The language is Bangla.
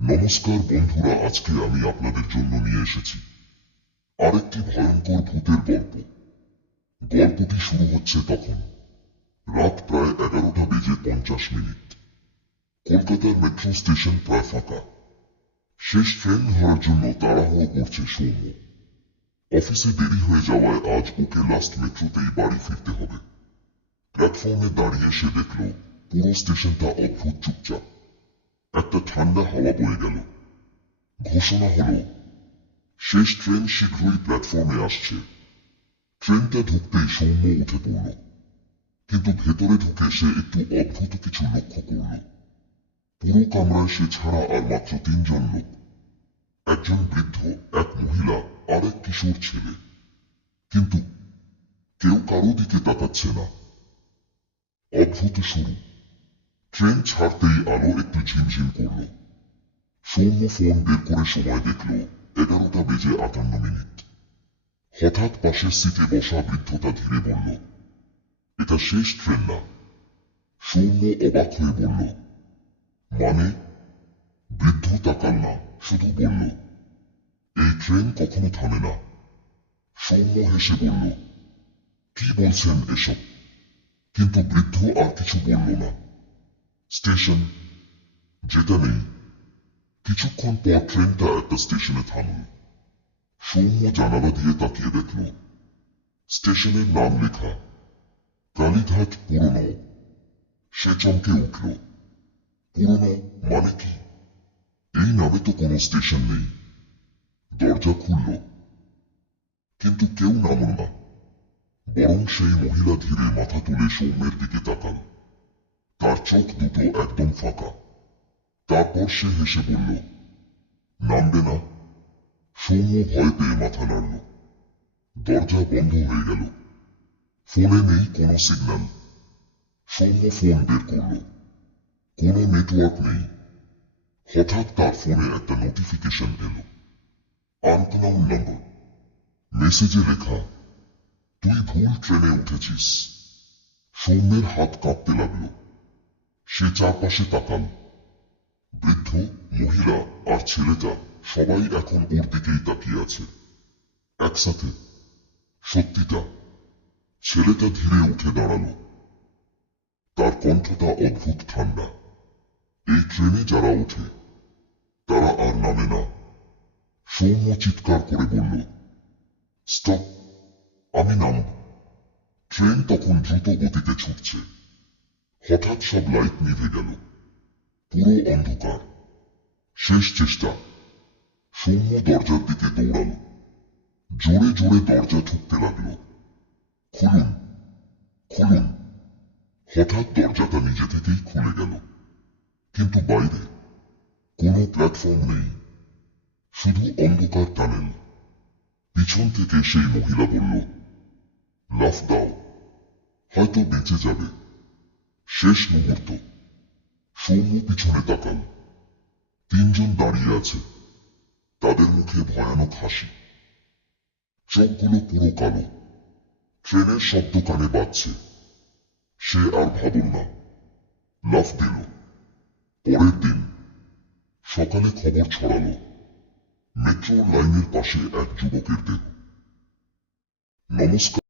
নমস্কার বন্ধুরা, আজকে আমি আপনাদের জন্য নিয়ে এসেছি আরেকটি ভয়ঙ্কর ভূতের গল্প। গল্পটি শুরু হচ্ছে তখন রাত প্রায় 11:50। কলকাতার মেট্রো স্টেশন প্রায় ফাঁকা। শেষ ট্রেন ধরার জন্য তাড়াহুড়ো করছে সৌম্য। অফিসে দেরি হয়ে যাওয়ায় আজ ওকে লাস্ট মেট্রোতেই বাড়ি ফিরতে হবে। প্ল্যাটফর্মে দাঁড়িয়ে সে দেখল পুরো স্টেশনটা অদ্ভুত চুপচাপ। একটা ঠান্ডা হাওয়া বয়ে গেল। ঘোষণা হলো, শেষ ট্রেন শীঘ্রই প্ল্যাটফর্মে আসছে। ট্রেনটা ঢুকতেই সৌম্য উঠে পড়ল, কিন্তু ভেতরে ঢুকে সে একটু অদ্ভুত কিছু লক্ষ্য করল। পুরো কামরায় সে ছাড়া আর মাত্র 3জন লোক। একজন বৃদ্ধ, এক মহিলা আর এক কিশোর ছেলে। কিন্তু কেউ কারো দিকে তাকাচ্ছে না। অদ্ভুত শুরু। ট্রেন ছাড়তেই আলো একটু ঝিমঝিম করল। সৌম্য ফোন বের করে সময় দেখল 11:58। হঠাৎ পাশের সিটে বসা বৃদ্ধটা ধীরে বলল, এটা শেষ ট্রেন না। সৌম্য অবাক হয়ে বলল, মানে? বৃদ্ধ তাকাল না, শুধু বলল, এই ট্রেন কখনো থামে না। সৌম্য হেসে বলল, কি বলছেন এসব? কিন্তু বৃদ্ধ আর কিছু বলল না। স্টেশন যেটা নেই। কিছুক্ষণ পর ট্রেনটা একটা স্টেশনে থামল। সৌম্য জানালা দিয়ে তাকিয়ে দেখল স্টেশনের নাম লেখা কালীঘাট পুরনো। সে চমকে উঠল। পুরনো মানে কি? এই নামে তো কোনো স্টেশন নেই। দরজা খুলল, কিন্তু কেউ নামল না। বরং সেই মহিলা ধীরে মাথা তুলে সৌম্যের দিকে তাকাল। তার চোখ দুটো একদম ফাঁকা। তারপর সে হেসে বলল, নামবে না? সৌম্য ভয় পেয়ে মাথা নাড়ল। দরজা বন্ধ হয়ে গেল। ফোনে নেই কোনো সিগন্যাল। সৌম্য ফোন বের করল। কোনো নেটওয়ার্ক নেই। হঠাৎ তার ফোনে একটা নোটিফিকেশন এলো। Unknown number. মেসেজে লেখা, তুই ভুল ট্রেনে উঠেছিস। সৌম্যের হাত কাঁপতে লাগল। সে চারপাশে তাকাল। বৃদ্ধ, মহিলা আর ছেলেটা সবাই এখন ওর দিকেই তাকিয়ে আছে। একসাথে। সত্যিটা। ছেলেটা ধীরে উঠে দাঁড়ালো। তার কণ্ঠটা অদ্ভুত ঠান্ডা। এই ট্রেনে যারা ওঠে তারা আর নামে না। সৌম্য চিৎকার করে বলল, স্টপ, আমি নামব। ট্রেন তখন দ্রুত গতিতে ছুটছে। হঠাৎ সব লাইট নিভে গেল। পুরো অন্ধকার। শেষ চেষ্টা। সৌম্য দরজার দিকে দৌড়াল। জোরে জোরে দরজা ঠুকতে লাগল। খুলুন, খুলুন। হঠাৎ দরজাটা নিজে থেকেই খুলে গেল। কিন্তু বাইরে কোনো প্ল্যাটফর্ম নেই, শুধু অন্ধকার টানেল। পিছন থেকে সেই মহিলা বলল, লাফ দাও, হয়তো বেঁচে যাবে। শেষ মুহূর্ত। সৌম্য পিছনে তাকাল। 3জন দাঁড়িয়ে আছে। তাদের মুখে ভয়ানক হাসি। চোখগুলো পুরো কালো। ট্রেনের শব্দ কানে বাজছে। সে আর ভাবল না, লাফ দিল। পরের দিন সকালে খবর ছড়ালো, মেট্রোর লাইনের পাশে এক যুবকের দেহ। নমস্কার।